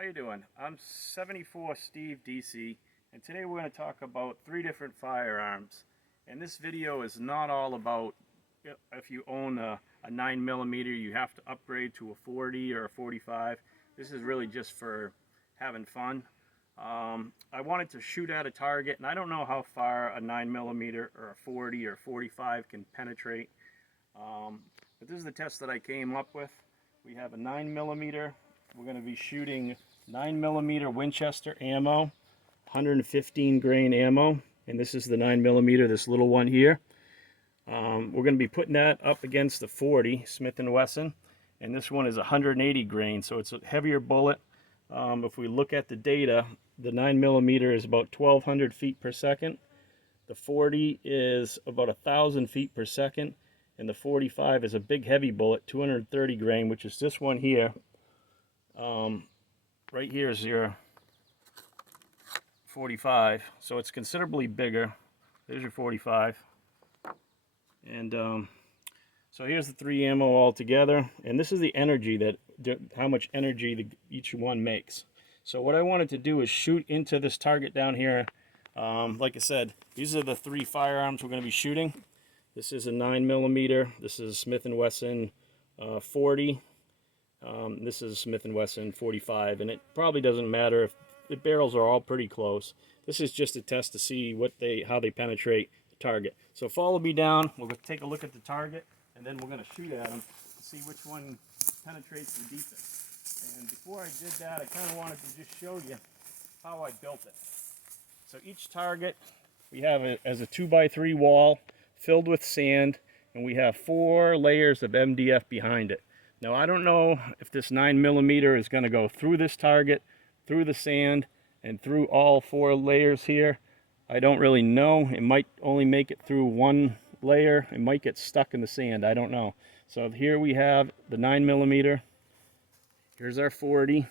How you doing? I'm 74 Steve DC, and today we're going to talk about 3 different firearms. And this video is not all about if you own a 9mm, you have to upgrade to a 40 or a 45. This is really just for having fun. I wanted to shoot at a target, and I don't know how far a 9mm or a 40 or 45 can penetrate. But this is the test that I came up with. We have a 9mm. We're going to be shooting 9mm Winchester ammo, 115 grain ammo, and this is the 9mm, this little one here. We're going to be putting that up against the 40 Smith & Wesson, and this one is 180 grain, so it's a heavier bullet. If we look at the data, the 9mm is about 1,200 feet per second. The 40 is about 1,000 feet per second, and the 45 is a big heavy bullet, 230 grain, which is this one here. Right here is your 45, so it's considerably bigger. There's your 45, and so here's the 3 ammo all together, and this is the energy how much energy each one makes. So what I wanted to do is shoot into this target down here. Like I said, these are the 3 firearms we're going to be shooting. This is a 9mm. This is a Smith & Wesson 40. This is Smith & Wesson 45, and it probably doesn't matter if the barrels are all pretty close. This is just a test to see how they penetrate the target. So follow me down. We'll take a look at the target, and then we're going to shoot at them to see which one penetrates the deepest. And before I did that, I kind of wanted to just show you how I built it. So each target, we have it as a 2x3 wall filled with sand, and we have 4 layers of MDF behind it. Now, I don't know if this 9mm is going to go through this target, through the sand, and through all 4 layers here. I don't really know. It might only make it through 1 layer. It might get stuck in the sand. I don't know. So here we have the 9mm. Here's our 40.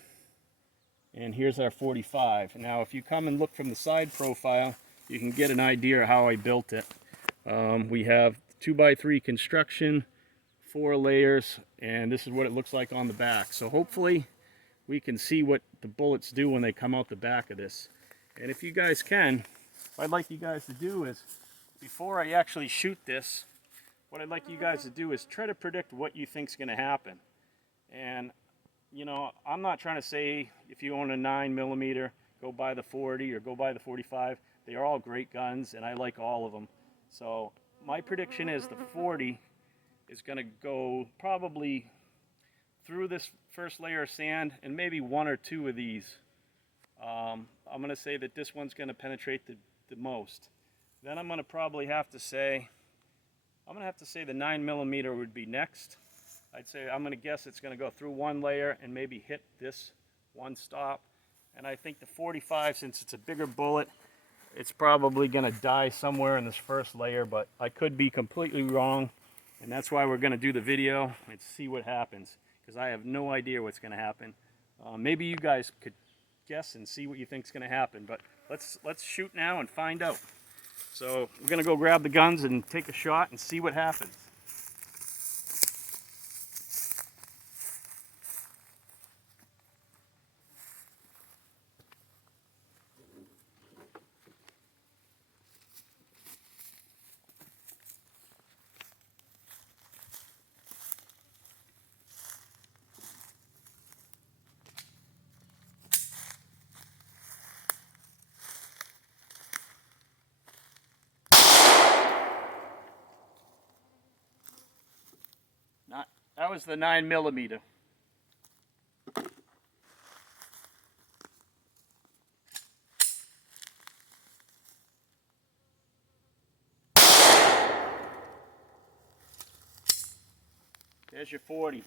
And here's our 45. Now, if you come and look from the side profile, you can get an idea of how I built it. We have 2x3 construction, 4 layers, and this is what it looks like on the back. So hopefully we can see what the bullets do when they come out the back of this. And if you guys can, what I'd like you guys to do is, before I actually shoot this, what I'd like you guys to do is try to predict what you think's going to happen. And you know, I'm not trying to say if you own a 9mm, go buy the 40 or go buy the 45. They are all great guns, and I like all of them. So my prediction is the 40 is going to go probably through this first layer of sand and maybe 1 or 2 of these. I'm going to say that this one's going to penetrate the most. Then I'm going to probably have to say, the 9mm would be next. I'm going to guess it's going to go through 1 layer and maybe hit this one stop. And I think the 45, since it's a bigger bullet, it's probably going to die somewhere in this first layer, but I could be completely wrong. And that's why we're going to do the video and see what happens, because I have no idea what's going to happen. Maybe you guys could guess and see what you think is going to happen, but let's shoot now and find out. So we're going to go grab the guns and take a shot and see what happens. That was the 9mm. There's your 40.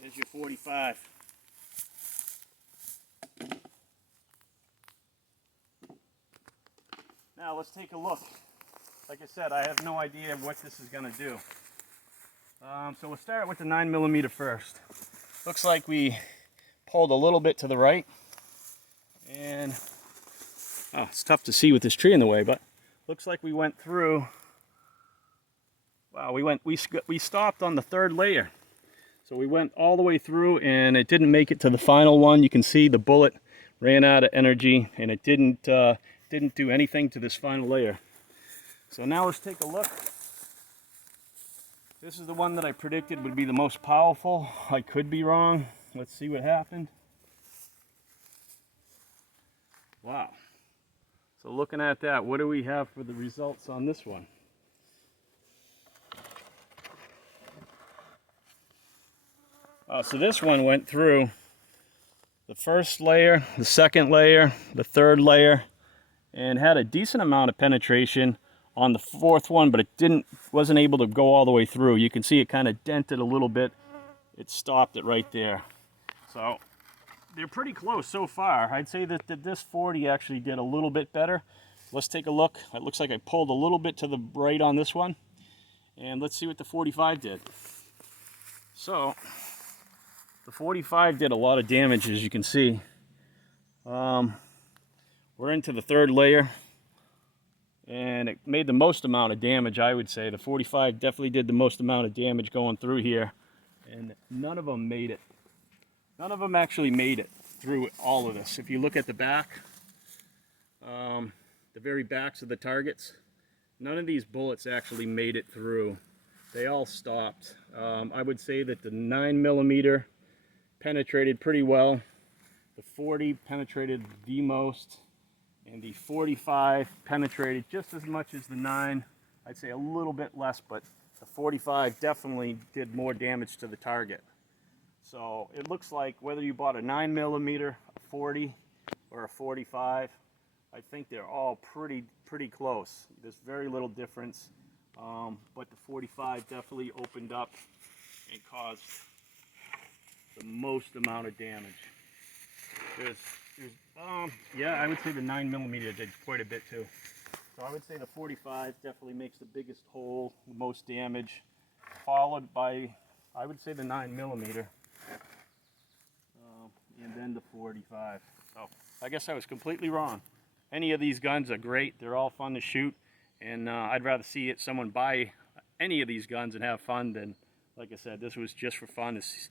There's your 45. Now let's take a look. Like I said, I have no idea what this is going to do. So we'll start with the 9mm first. Looks like we pulled a little bit to the right. And it's tough to see with this tree in the way, but looks like we went through, wow, we stopped on the third layer. So we went all the way through and it didn't make it to the final one. You can see the bullet ran out of energy and it didn't do anything to this final layer. So now let's take a look. This is the one that I predicted would be the most powerful. I could be wrong. Let's see what happened. Wow. So looking at that, what do we have for the results on this one? So this one went through the first layer, the second layer, the third layer, and had a decent amount of penetration on the fourth one, but it wasn't able to go all the way through. You can see it kind of dented a little bit. It stopped it right there. So they're pretty close so far. I'd say that this 40 actually did a little bit better. Let's take a look. It looks like I pulled a little bit to the right on this one. And let's see what the 45 did. So the 45 did a lot of damage, as you can see. We're into the third layer, and it made the most amount of damage, I would say. The 45 definitely did the most amount of damage going through here, and none of them made it. None of them actually made it through all of this. If you look at the back, the very backs of the targets, none of these bullets actually made it through. They all stopped. I would say that the 9mm penetrated pretty well. The 40 penetrated the most, and the 45 penetrated just as much as the 9. I'd say a little bit less, but the 45 definitely did more damage to the target. So it looks like whether you bought a 9mm, a 40, or a 45, I think they're all pretty close. There's very little difference, but the 45 definitely opened up and caused the most amount of damage. Yeah, I would say the 9mm did quite a bit too. So I would say the 45 definitely makes the biggest hole, the most damage, followed by, I would say, the 9mm, and then the 45. So I guess I was completely wrong. Any of these guns are great. They're all fun to shoot, and I'd rather see someone buy any of these guns and have fun than, like I said, this was just for fun. It's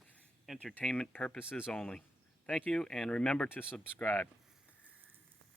entertainment purposes only. Thank you, and remember to subscribe.